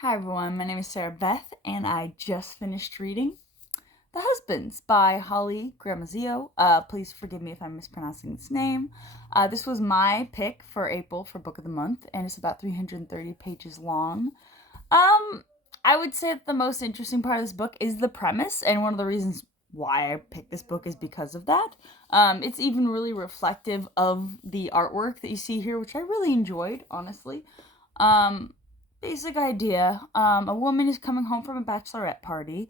Hi everyone, my name is Sarah Beth, and I just finished reading The Husbands by Holly Gramazio. Please forgive me if I'm mispronouncing this name. This was my pick for April for Book of the Month, and it's about 330 pages long. I would say that the most interesting part of this book is the premise, and one of the reasons why I picked this book is because of that. It's even really reflective of the artwork that you see here, which I really enjoyed, honestly. Um, Basic idea: a woman is coming home from a bachelorette party.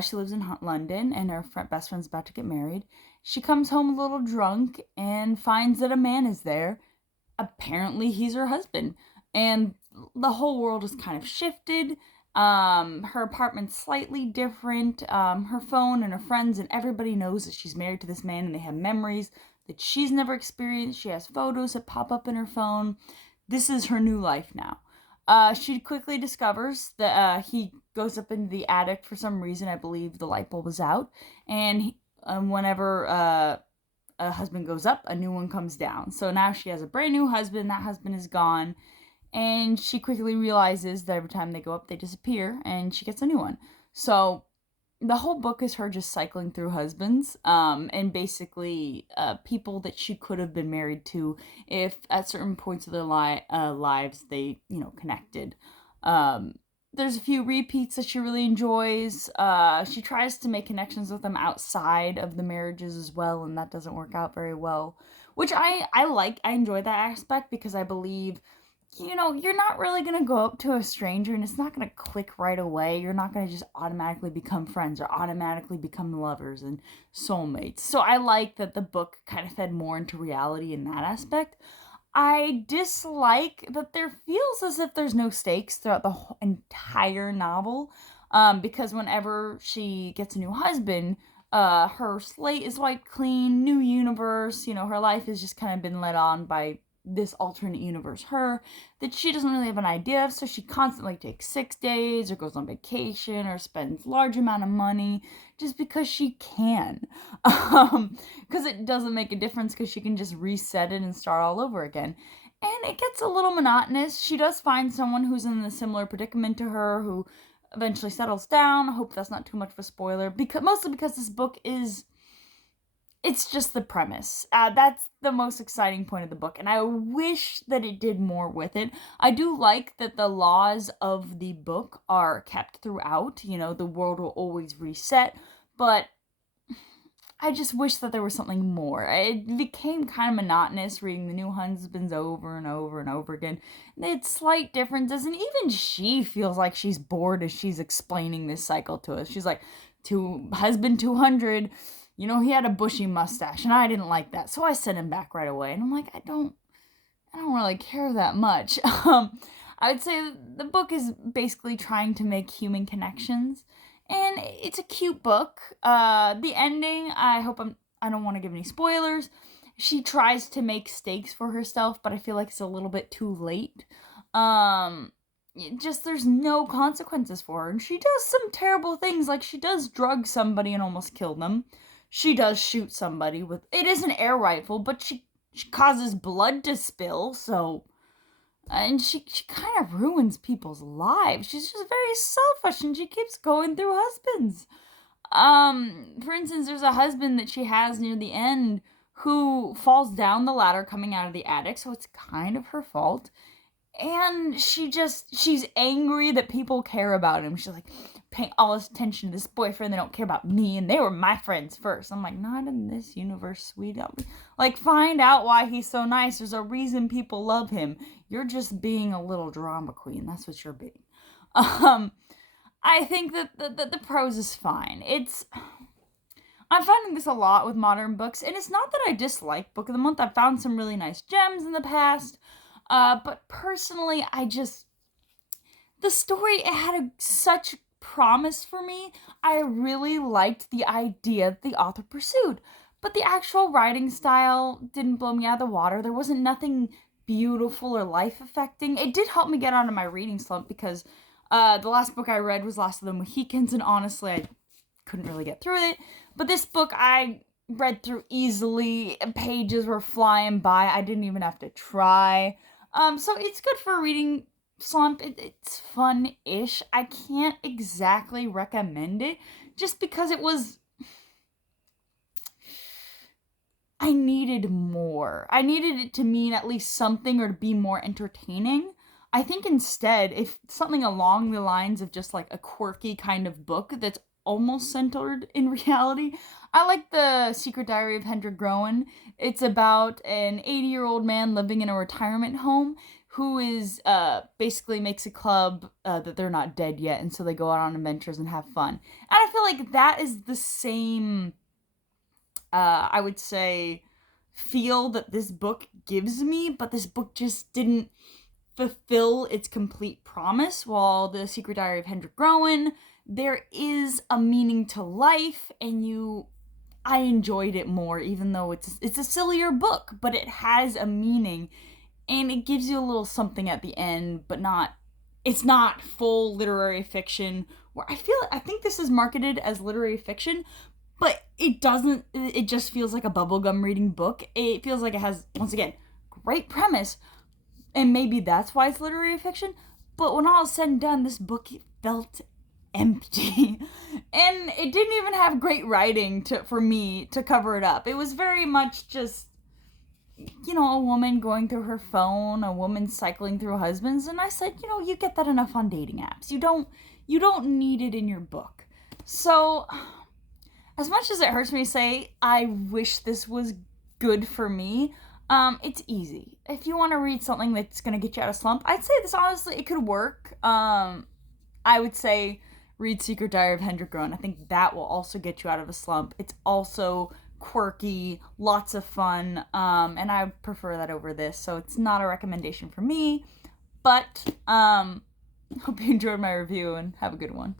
She lives in London, and her best friend's about to get married. She comes home a little drunk and finds that a man is there. Apparently, he's her husband, and the whole world is kind of shifted. Her apartment's slightly different. Her phone and her friends and everybody knows that she's married to this man, and they have memories that she's never experienced. She has photos that pop up in her phone. This is her new life now. She quickly discovers that he goes up into the attic for some reason. I believe the light bulb is out, and whenever a husband goes up, a new one comes down. So now she has a brand new husband. That husband is gone, and she quickly realizes that every time they go up, they disappear, and she gets a new one. So the whole book is her just cycling through husbands, and basically people that she could have been married to if at certain points of their lives they connected. um, there's a few repeats that she really enjoys. She tries to make connections with them outside of the marriages as well, and that doesn't work out very well, which I like. I enjoy that aspect because I believe you're not really going to go up to a stranger and it's not going to click right away. You're not going to just automatically become friends or automatically become lovers and soulmates. So I like that the book kind of fed more into reality in that aspect. I dislike that there feels as if there's no stakes throughout the whole entire novel, because whenever she gets a new husband, her slate is wiped clean, new universe. Her life has just kind of been led on by this alternate universe her that she doesn't really have an idea of, so she constantly takes 6 days or goes on vacation or spends large amount of money just because she can. Because it doesn't make a difference, because she can just reset it and start all over again. And it gets a little monotonous. She does find someone who's in a similar predicament to her, who eventually settles down. I hope that's not too much of a spoiler, mostly because this book is, it's just the premise. That's the most exciting point of the book, and I wish that it did more with it. I do like that the laws of the book are kept throughout. The world will always reset, but I just wish that there was something more. It became kind of monotonous reading the new husbands over and over and over again. They had slight differences, and even she feels like she's bored as she's explaining this cycle to us. She's like, to husband 200, he had a bushy mustache, and I didn't like that, so I sent him back right away. And I'm like, I don't really care that much. I would say the book is basically trying to make human connections, and it's a cute book. The ending, I don't want to give any spoilers. She tries to make stakes for herself, but I feel like it's a little bit too late. Just there's no consequences for her, and she does some terrible things, like she does drug somebody and almost kill them. She does shoot somebody with, it is an air rifle, but she causes blood to spill, so, and she kind of ruins people's lives. She's just very selfish, and she keeps going through husbands. For instance, there's a husband that she has near the end who falls down the ladder coming out of the attic, so it's kind of her fault. And she's angry that people care about him. She's like, paying all this attention to this boyfriend, they don't care about me, and they were my friends first. I'm like, not in this universe, sweetheart. Like, find out why he's so nice. There's a reason people love him. You're just being a little drama queen. That's what you're being. I think that the prose is fine. I'm finding this a lot with modern books, and it's not that I dislike Book of the Month. I've found some really nice gems in the past. But personally, the story, it had such promise for me. I really liked the idea that the author pursued, but the actual writing style didn't blow me out of the water. There wasn't nothing beautiful or life affecting. It did help me get out of my reading slump, because the last book I read was Last of the Mohicans, and honestly, I couldn't really get through it. But this book, I read through easily. Pages were flying by. I didn't even have to try. So it's good for reading slump. It's fun-ish. I can't exactly recommend it just because I needed more. I needed it to mean at least something or to be more entertaining. I think instead, if something along the lines of just like a quirky kind of book that's almost centered in reality, I like The Secret Diary of Hendrik Groen. It's about an 80-year-old man living in a retirement home who is basically makes a club that they're not dead yet, and so they go out on adventures and have fun. And I feel like that is the same I would say, feel that this book gives me, but this book just didn't fulfill its complete promise. While The Secret Diary of Hendrik Groen, there is a meaning to life, and I enjoyed it more, even though it's a sillier book, but it has a meaning, and it gives you a little something at the end, but it's not full literary fiction. Where I think this is marketed as literary fiction, but it doesn't, it just feels like a bubblegum reading book. It feels like it has, once again, great premise, and maybe that's why it's literary fiction, but when all is said and done, this book felt empty. And it didn't even have great writing for me to cover it up. It was very much just, a woman going through her phone, a woman cycling through husbands, and I said, you get that enough on dating apps. You don't need it in your book. So as much as it hurts me to say, I wish this was good for me. It's easy. If you want to read something that's going to get you out of slump, I'd say this, honestly, it could work. I would say read Secret Diary of Hendrik Groen. I think that will also get you out of a slump. It's also quirky, lots of fun, and I prefer that over this, so it's not a recommendation for me, but hope you enjoyed my review and have a good one.